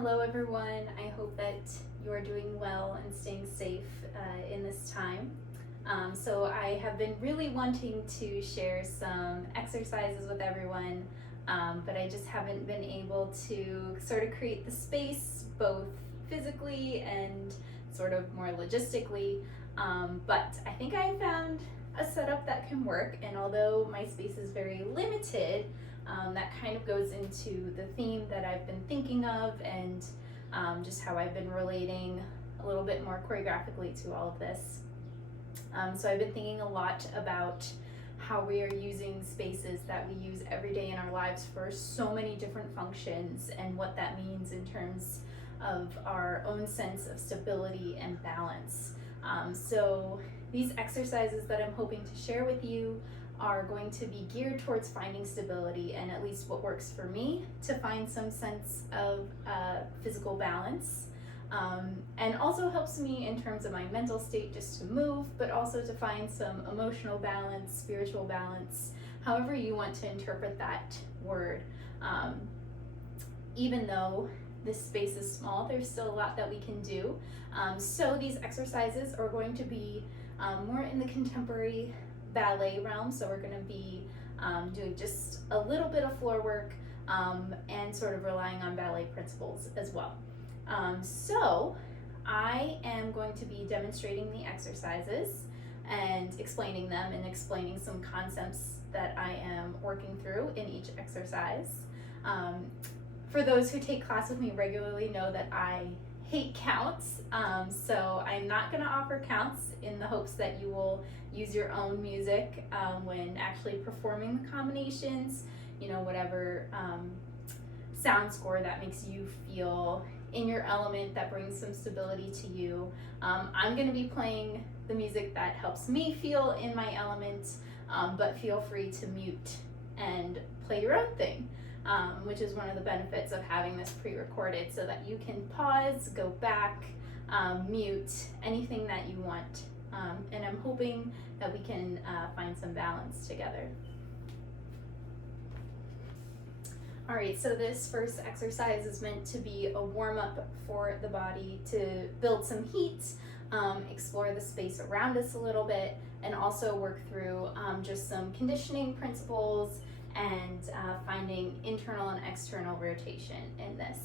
Hello everyone, I hope that you are doing well and staying safe in this time. So I have been really wanting to share some exercises with everyone, but I just haven't been able to sort of create the space both physically and sort of more logistically. But I think I found a setup that can work, and although my space is very limited, that kind of goes into the theme that I've been thinking of and just how I've been relating a little bit more choreographically to all of this. So I've been thinking a lot about how we are using spaces that we use every day in our lives for so many different functions and what that means in terms of our own sense of stability and balance. So these exercises that I'm hoping to share with you are going to be geared towards finding stability, and at least what works for me to find some sense of physical balance, and also helps me in terms of my mental state just to move, but also to find some emotional balance, spiritual balance, however you want to interpret that word. Even though this space is small, there's still a lot that we can do. So these exercises are going to be more in the contemporary ballet realm, so we're going to be doing just a little bit of floor work and sort of relying on ballet principles as well. So I am going to be demonstrating the exercises and explaining them and explaining some concepts that I am working through in each exercise. For those who take class with me regularly know that I hate counts, so I'm not going to offer counts in the hopes that you will use your own music when actually performing the combinations, whatever sound score that makes you feel in your element, that brings some stability to you. I'm going to be playing the music that helps me feel in my element, but feel free to mute and play your own thing. Which is one of the benefits of having this pre-recorded, so that you can pause, go back, mute, anything that you want. And I'm hoping that we can find some balance together. All right, so this first exercise is meant to be a warm-up for the body to build some heat, explore the space around us a little bit, and also work through just some conditioning principles and finding internal and external rotation in this.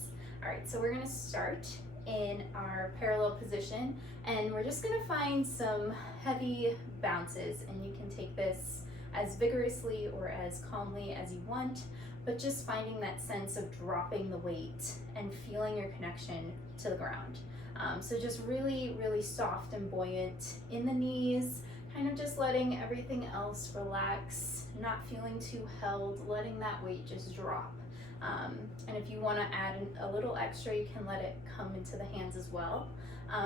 All right, so we're gonna start in our parallel position, and we're just gonna find some heavy bounces, and you can take this as vigorously or as calmly as you want, but just finding that sense of dropping the weight and feeling your connection to the ground. So just really, really soft and buoyant in the knees, kind of just letting everything else relax, not feeling too held, letting that weight just drop. And if you want to add a little extra, you can let it come into the hands as well.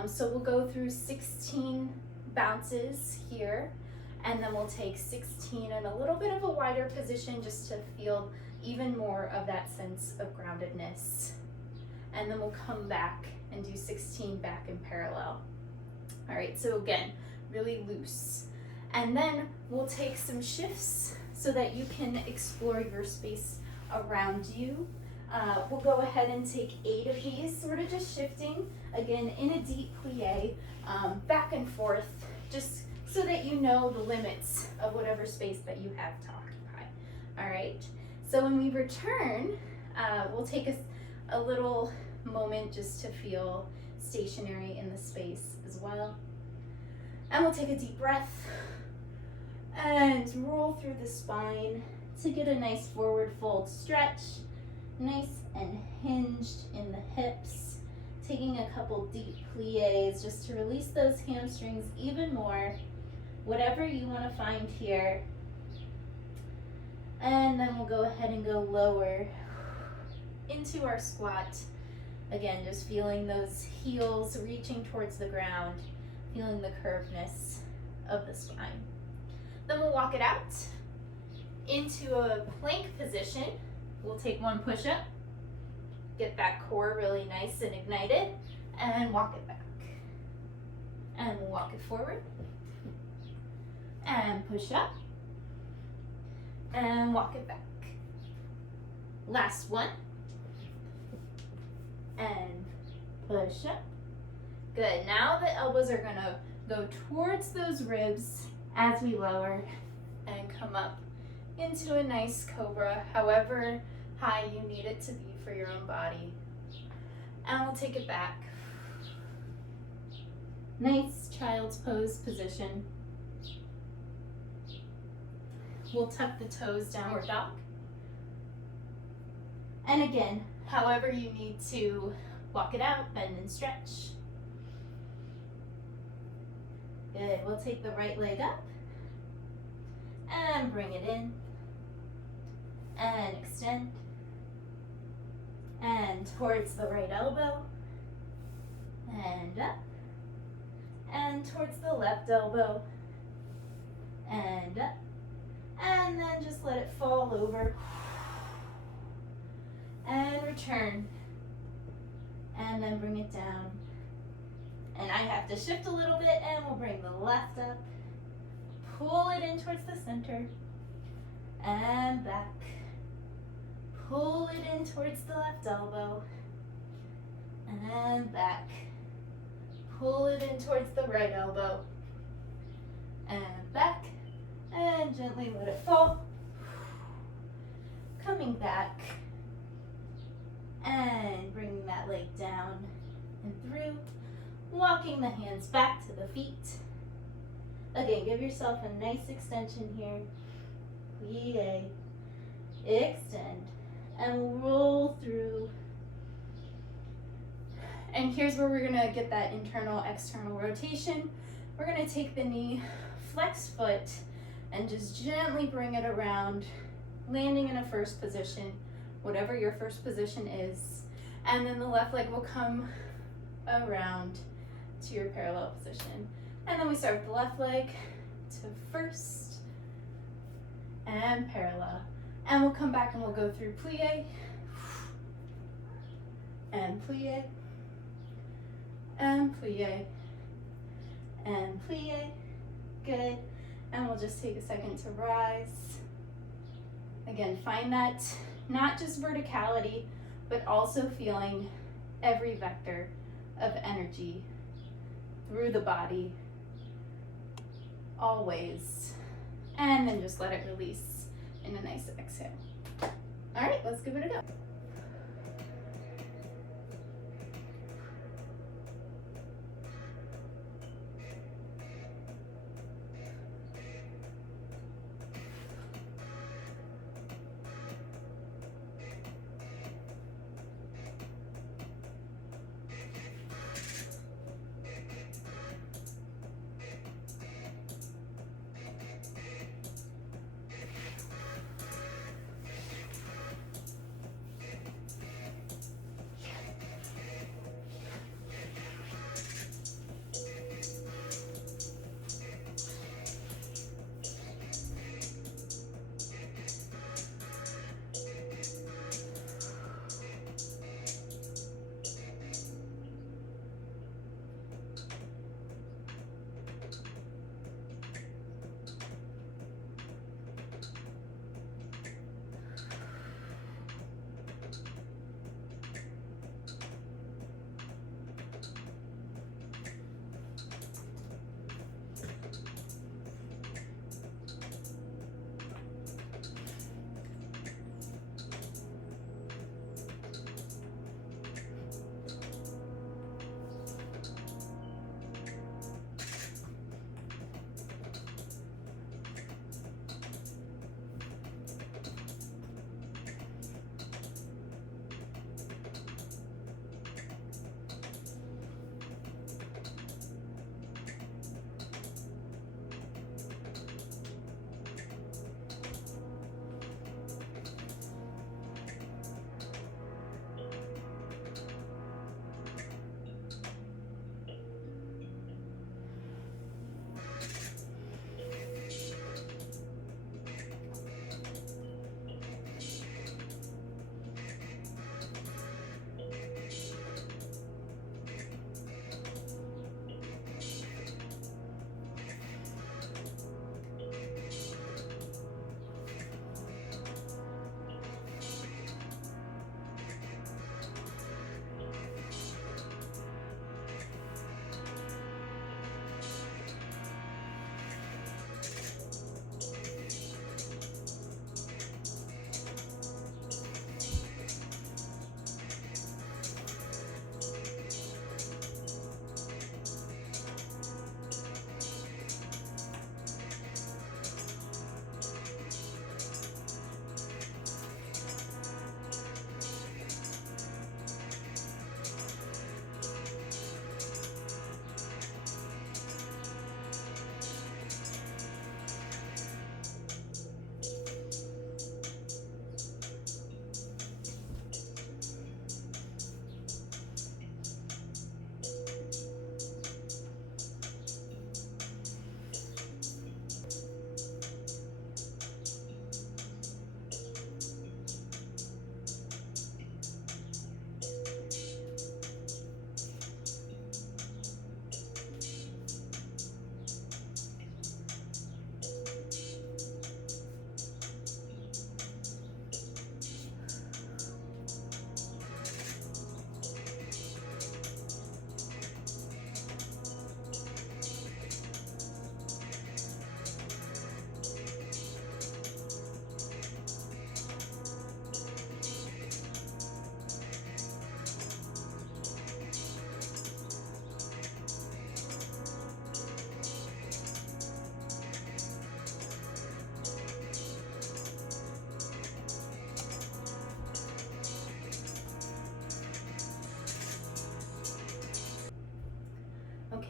So we'll go through 16 bounces here, and then we'll take 16 in a little bit of a wider position just to feel even more of that sense of groundedness. And then we'll come back and do 16 back in parallel. All right, so again, really loose. And then we'll take some shifts so that you can explore your space around you. We'll go ahead and take 8 of these, sort of just shifting, again, in a deep plie, back and forth, just so that you know the limits of whatever space that you have to occupy. All right, so when we return, we'll take a little moment just to feel stationary in the space as well. And we'll take a deep breath and roll through the spine to get a nice forward fold stretch, nice and hinged in the hips, taking a couple deep plies just to release those hamstrings even more, whatever you want to find here. And then we'll go ahead and go lower into our squat. Again, just feeling those heels reaching towards the ground, feeling the curvedness of the spine. Then we'll walk it out into a plank position. We'll take one push-up, get that core really nice and ignited, and walk it back. And we'll walk it forward, and push up, and walk it back. Last one, and Push up. Good. Now the elbows are gonna go towards those ribs as we lower and come up into a nice cobra, however high you need it to be for your own body. And we'll take it back. Nice child's pose position. We'll tuck the toes, downward dog. And again, however you need to walk it out, bend and stretch. Good, we'll take the right leg up and bring it in and extend and towards the right elbow and up and towards the left elbow and up and then just let it fall over and return and then bring it down. And I have to shift a little bit and we'll bring the left up, pull it in towards the center and back, pull it in towards the left elbow and back, pull it in towards the right elbow and back and gently let it fall, coming back and bringing that leg down and through, walking the hands back to the feet. Again, give yourself a nice extension here. Plie, extend, and roll through. And here's where we're gonna get that internal, external rotation. We're gonna take the knee, flex foot, and just gently bring it around, landing in a first position, whatever your first position is. And then the left leg will come around to your parallel position. And then we start with the left leg to first and parallel. And we'll come back and we'll go through plie and plie and plie and plie. Good. And we'll just take a second to rise. Again, find that not just verticality, but also feeling every vector of energy through the body, always. And then just let it release in a nice exhale. All right, let's give it a go.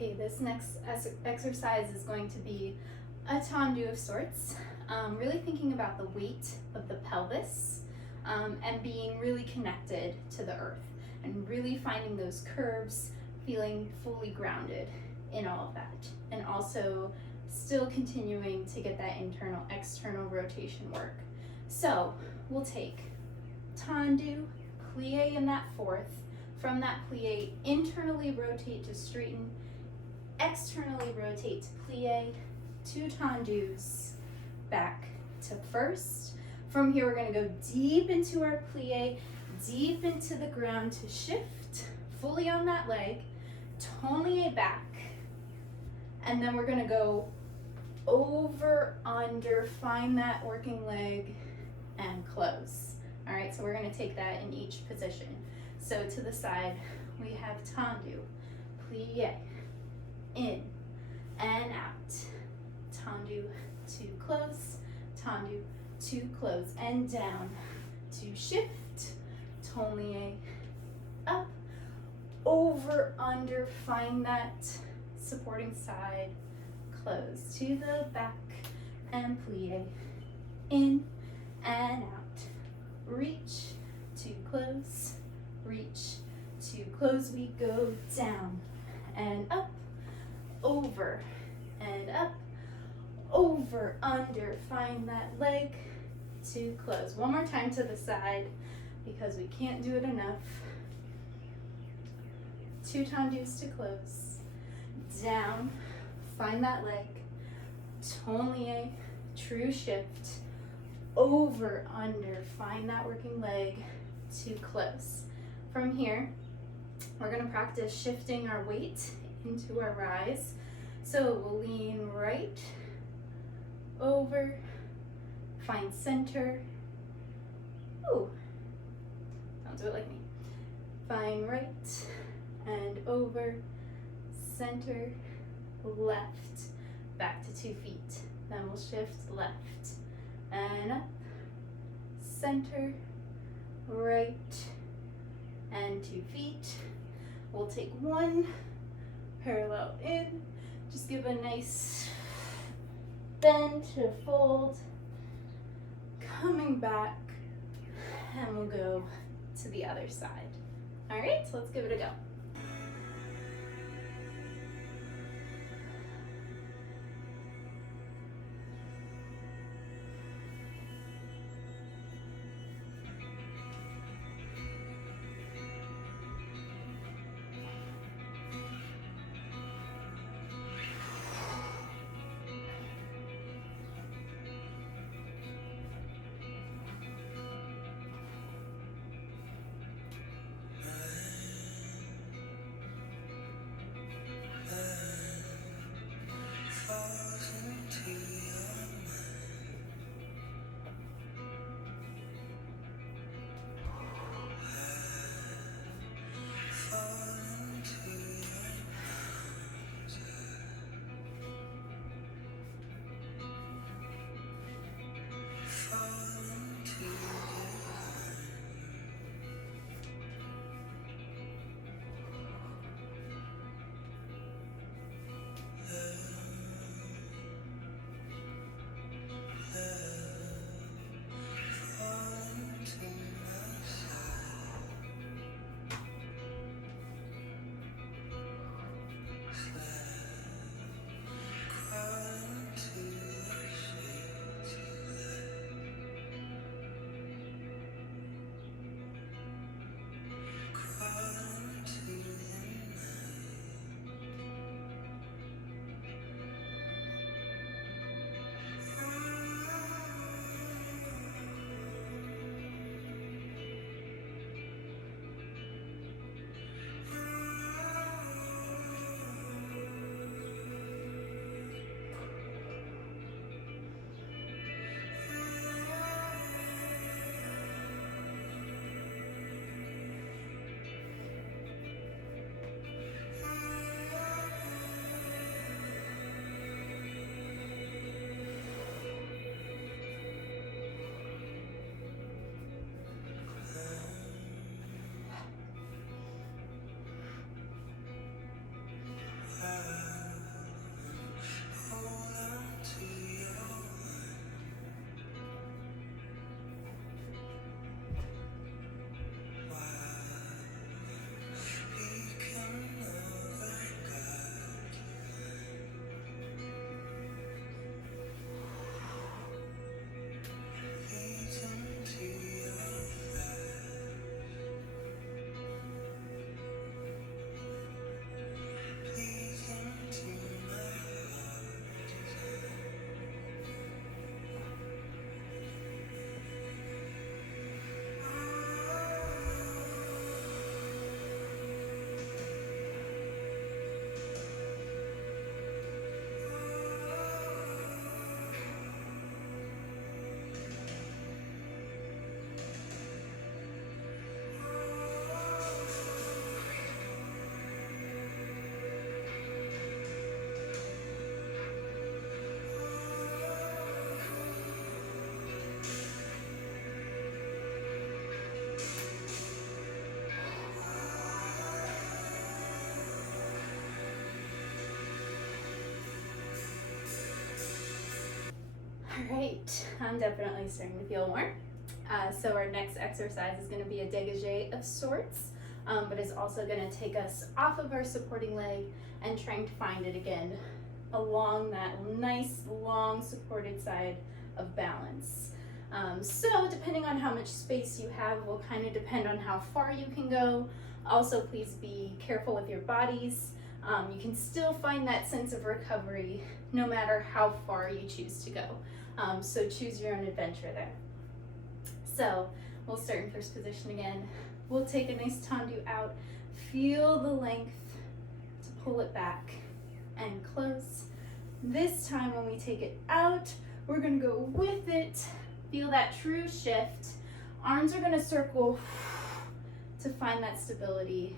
Okay, this next exercise is going to be a Tendu of sorts. Really thinking about the weight of the pelvis and being really connected to the earth and really finding those curves, feeling fully grounded in all of that. And also still continuing to get that internal, external rotation work. So we'll take Tendu, plie in that fourth. From that plie, internally rotate to straighten, externally rotate to plie, 2 tendus, back to first. From here, we're gonna go deep into our plie, deep into the ground to shift, fully on that leg, tournier back, and then we're gonna go over, under, find that working leg, and close. All right, so we're gonna take that in each position. So to the side, we have Tendu, plie, in and out, Tendu to close, Tendu to close, and down to shift, tournier, up, over, under, find that supporting side, close to the back, and plie, in and out, reach to close, reach to close, we go down and up, over and up, over, under, find that leg to close. One more time to the side because we can't do it enough. 2 tendus to close, down, find that leg, tournier, true shift, over, under, find that working leg to close. From here, we're gonna practice shifting our weight into our rise. So we'll lean right, over, find center. Ooh, don't do it like me. Find right and over, center, left, back to 2 feet. Then we'll shift left and up, center, right, and 2 feet. We'll take 1 parallel in, just give a nice bend to fold, coming back, and we'll go to the other side. All right, so let's give it a go. right, I'm definitely starting to feel more. So our next exercise is going to be a degage of sorts, but it's also going to take us off of our supporting leg and trying to find it again along that nice long supported side of balance. So depending on how much space you have will kind of depend on how far you can go. Also, please be careful with your bodies. You can still find that sense of recovery no matter how far you choose to go. So choose your own adventure there. So we'll start in first position again. We'll take a nice tendu out. Feel the length to pull it back and close. This time when we take it out, we're gonna go with it. Feel that true shift. Arms are gonna circle to find that stability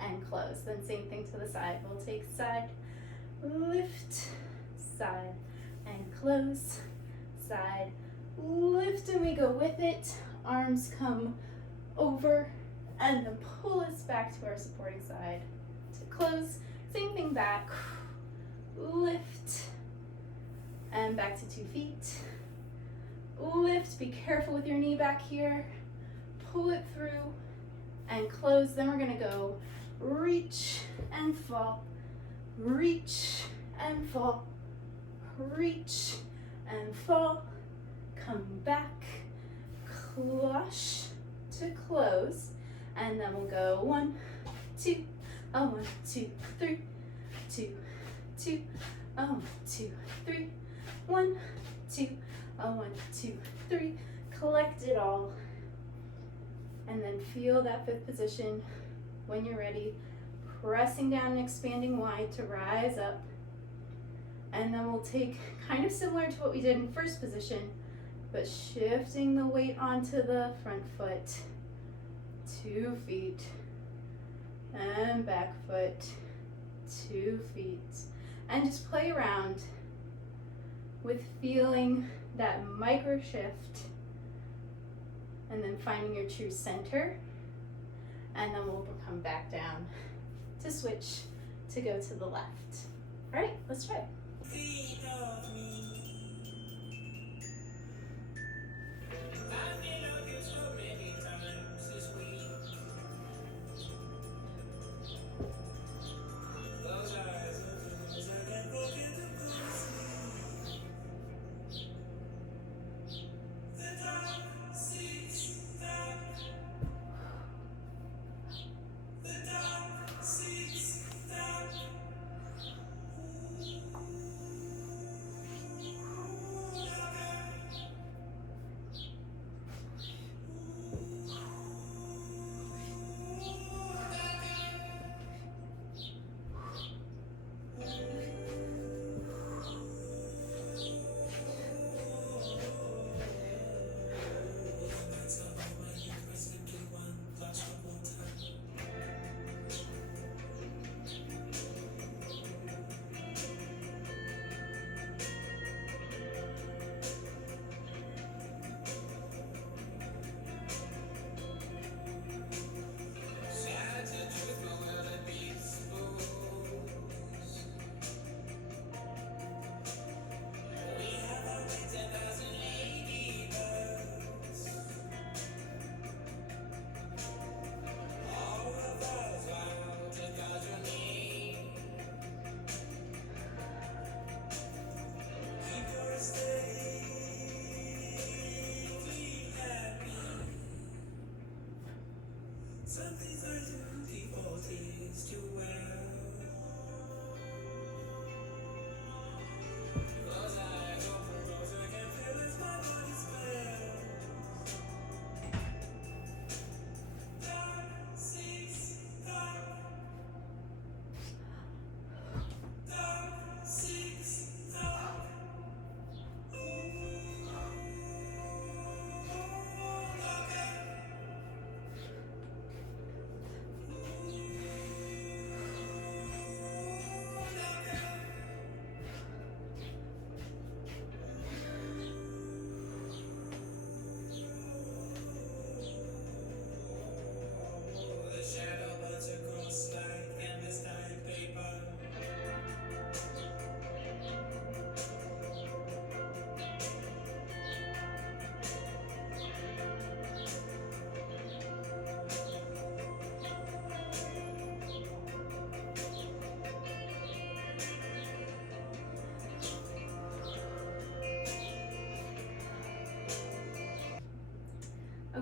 and close. Then same thing to the side. We'll take side, lift, side, and close, side, lift, and we go with it. Arms come over and then pull us back to our supporting side to close. Same thing back, lift, and back to 2 feet. Lift, be careful with your knee back here. Pull it through and close. Then we're gonna go reach and fall, reach and fall, reach and fall. Come back, clutch to close, and then we'll go 1, 2, 1, 2, 3, 2, 2, 1, 2, 3, 1, 2, 1, 2, 3. Collect it all, and then feel that 5th position. When you're ready, pressing down and expanding wide to rise up, and then we'll take kind of similar to what we did in first position, but shifting the weight onto the front foot, 2 feet, and back foot, 2 feet, and just play around with feeling that micro shift, and then finding your true center, and then we'll come back down to switch to go to the left. All right, let's try.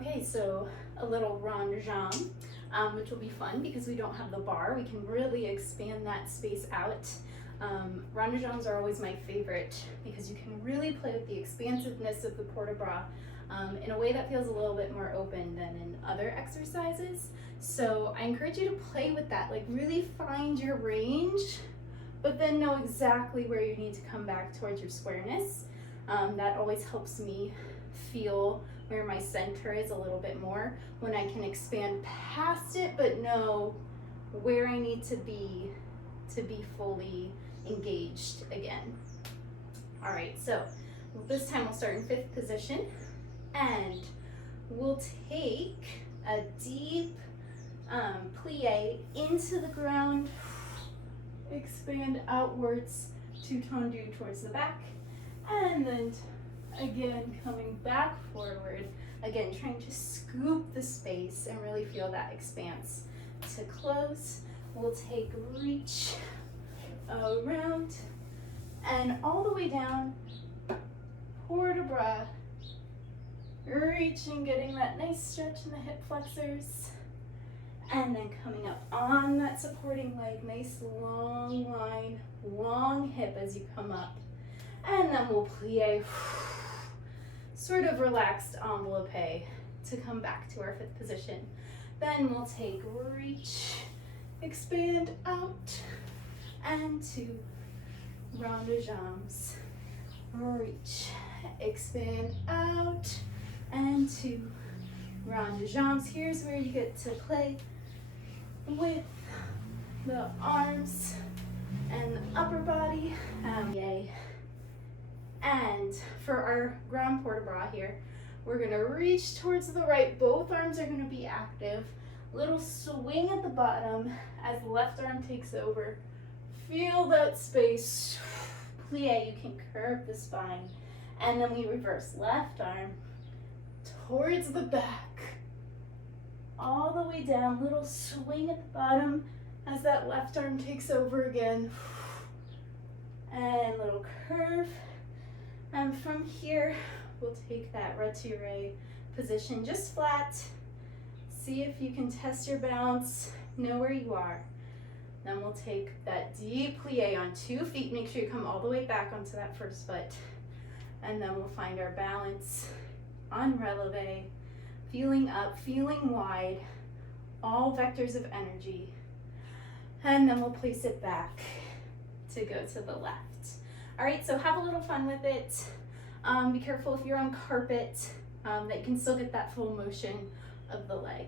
Okay, so a little rond de jambe, which will be fun because we don't have the bar. We can really expand that space out. Rond de jambes are always my favorite because you can really play with the expansiveness of the port de bras in a way that feels a little bit more open than in other exercises. So I encourage you to play with that, like really find your range, but then know exactly where you need to come back towards your squareness. That always helps me feel where my center is a little bit more when I can expand past it, but know where I need to be fully engaged again. All right, so this time we'll start in 5th position and we'll take a deep plie into the ground, expand outwards to Tendu towards the back, and then again coming back forward, again trying to scoop the space and really feel that expanse. To close, we'll take reach around and all the way down, port de bras, reaching, getting that nice stretch in the hip flexors, and then coming up on that supporting leg, nice long line, long hip as you come up, and then we'll plie, sort of relaxed envelope to come back to our 5th position. Then we'll take reach, expand out, and 2 rond de jambes, reach, expand out, and 2 rond de jambes. Here's where you get to play with the arms and the upper body. Yay. And for our grand port de bras here, we're gonna reach towards the right. Both arms are gonna be active. Little swing at the bottom as the left arm takes over. Feel that space. Plie, you can curve the spine. And then we reverse left arm towards the back. All the way down, little swing at the bottom as that left arm takes over again. And little curve. And from here, we'll take that retiré position just flat. See if you can test your balance, know where you are. Then we'll take that deep plie on 2 feet. Make sure you come all the way back onto that first foot. And then we'll find our balance on releve, feeling up, feeling wide, all vectors of energy. And then we'll place it back to go to the left. All right, so have a little fun with it. Be careful if you're on carpet that you can still get that full motion of the leg.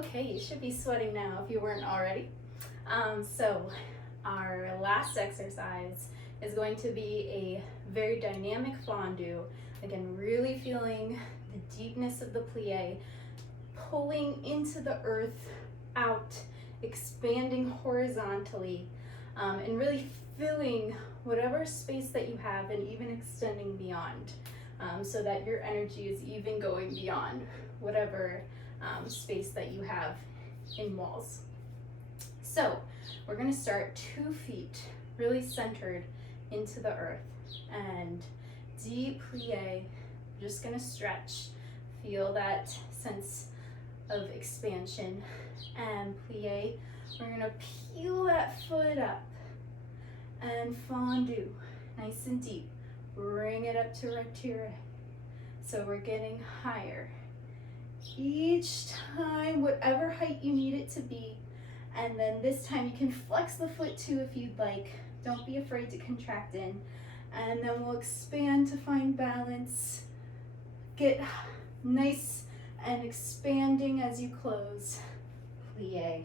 Okay, you should be sweating now if you weren't already. So our last exercise is going to be a very dynamic fondu. Again, really feeling the deepness of the plie, pulling into the earth, out, expanding horizontally, and really filling whatever space that you have and even extending beyond, so that your energy is even going beyond whatever space that you have in walls. So we're going to start 2 feet really centered into the earth and deep plie. We're just going to stretch, feel that sense of expansion and plie. We're going to peel that foot up and fondu, nice and deep. Bring it up to retire. So we're getting higher each time, whatever height you need it to be. And then this time you can flex the foot too if you'd like. Don't be afraid to contract in. And then we'll expand to find balance. Get nice and expanding as you close. Plie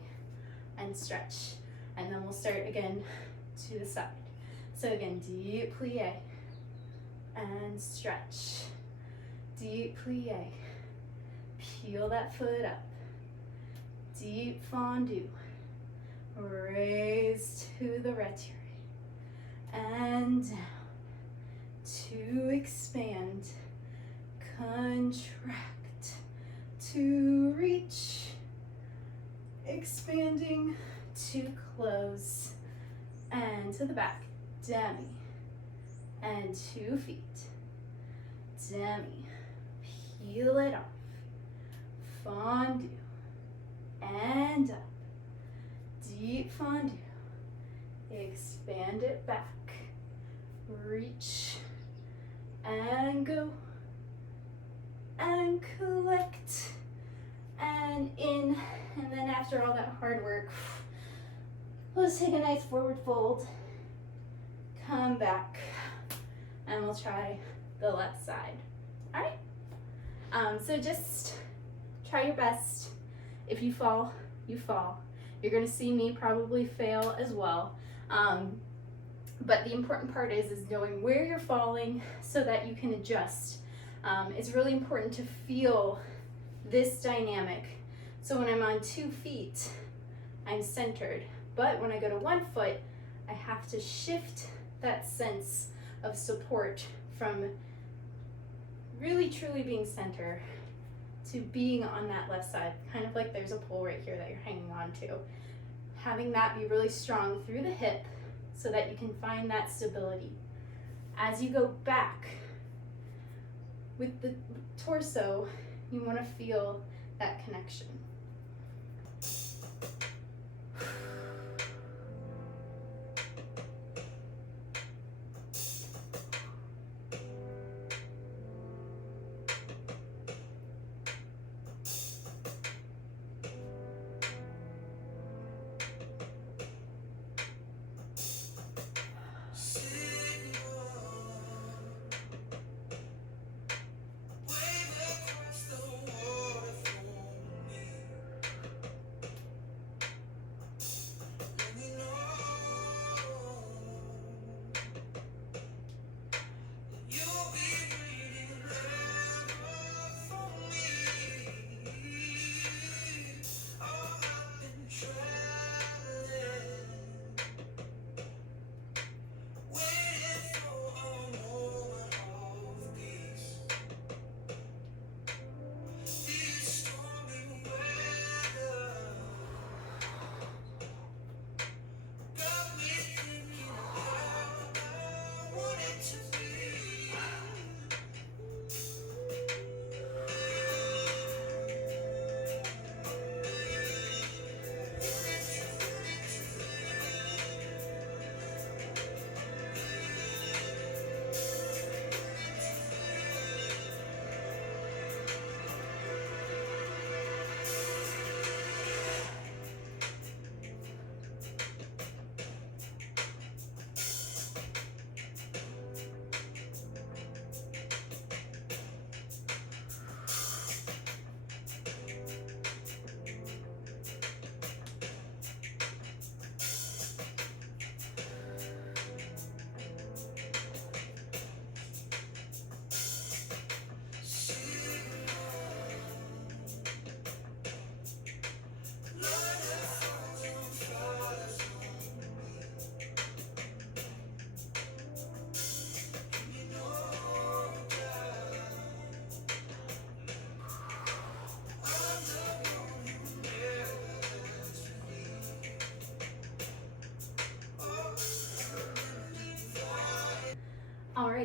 and stretch. And then we'll start again to the side. So again, deep plie and stretch. Deep plie. Peel that foot up. Deep fondu. Raise to the retire. And down. To expand. Contract. To reach. Expanding to close. And to the back. Demi. And 2 feet. Demi. Peel it off. Fondu. And up. Deep fondu. Expand it back. Reach. And go. And collect. And in. And then after all that hard work, let's take a nice forward fold. Come back. And we'll try the left side. All right? So just try your best. If you fall, you fall. You're gonna see me probably fail as well. But the important part is knowing where you're falling so that you can adjust. It's really important to feel this dynamic. So when I'm on 2 feet, I'm centered. But when I go to 1 foot, I have to shift that sense of support from really truly being center to being on that left side, kind of like there's a pole right here that you're hanging on to. Having that be really strong through the hip so that you can find that stability. As you go back with the torso, you want to feel that connection.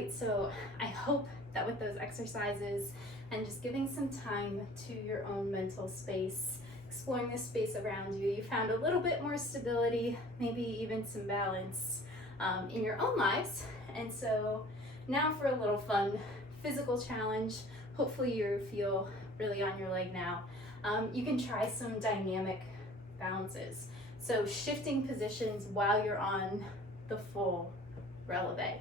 right, so I hope that with those exercises and just giving some time to your own mental space, exploring the space around you, you found a little bit more stability, maybe even some balance in your own lives. And so now for a little fun physical challenge. Hopefully you feel really on your leg now. You can try some dynamic balances. So shifting positions while you're on the full releve.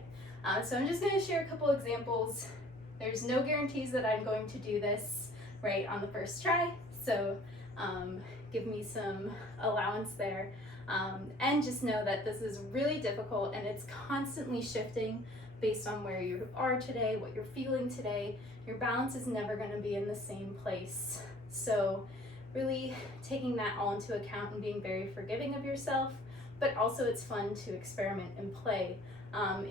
So I'm just going to share a couple examples. There's no guarantees that I'm going to do this right on the first try, so give me some allowance there. And just know that this is really difficult and it's constantly shifting based on where you are today, what you're feeling today. Your balance is never going to be in the same place. So really taking that all into account and being very forgiving of yourself, but also it's fun to experiment and play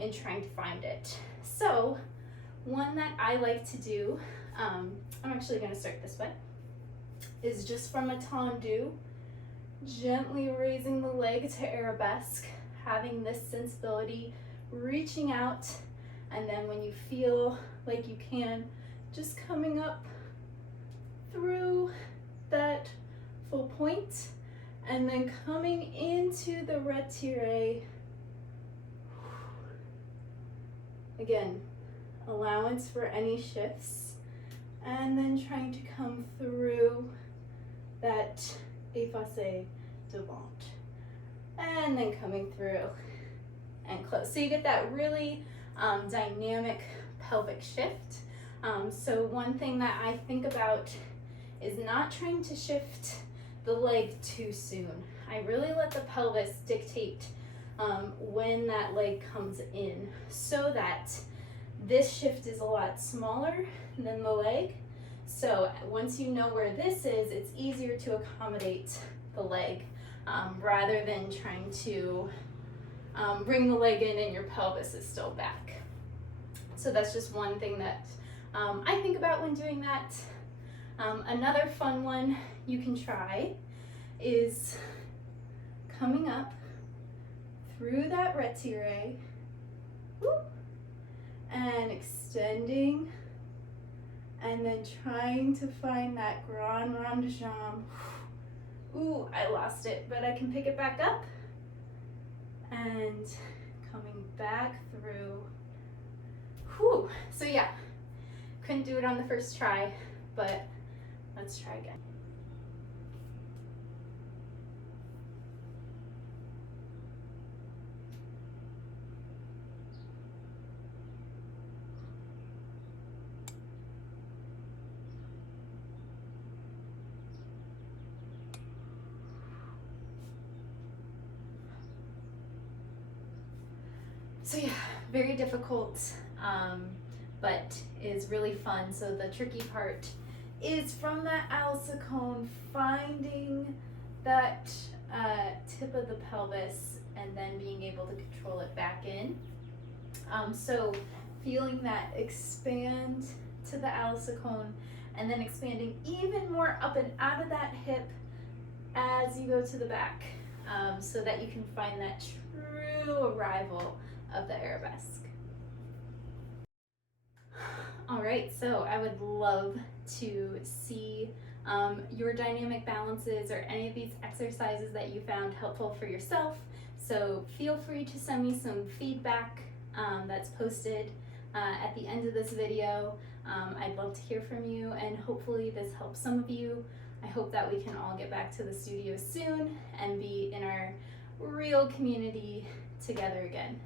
in trying to find it. So one that I like to do, I'm actually going to start this way, is just from a tendu, gently raising the leg to arabesque, having this sensibility, reaching out, and then when you feel like you can, just coming up through that full point, and then coming into the retire. Again, allowance for any shifts, and then trying to come through that effacé devant, and then coming through and close. So you get that really dynamic pelvic shift. So one thing that I think about is not trying to shift the leg too soon. I really let the pelvis dictate when that leg comes in, so that this shift is a lot smaller than the leg. So once you know where this is, it's easier to accommodate the leg rather than trying to bring the leg in and your pelvis is still back. So that's just one thing that I think about when doing that. Another fun one you can try is coming up through that retire, and extending, and then trying to find that grand rond de jambe. Ooh, I lost it, but I can pick it back up, and coming back through. Whew. So yeah, couldn't do it on the first try, but let's try again. So yeah, very difficult, but is really fun. So the tricky part is from that alsacone, finding that tip of the pelvis and then being able to control it back in. So feeling that expand to the alsacone and then expanding even more up and out of that hip as you go to the back, so that you can find that true arrival of the arabesque. All right, so I would love to see your dynamic balances or any of these exercises that you found helpful for yourself. So feel free to send me some feedback that's posted at the end of this video. I'd love to hear from you, and hopefully this helps some of you. I hope that we can all get back to the studio soon and be in our real community together again.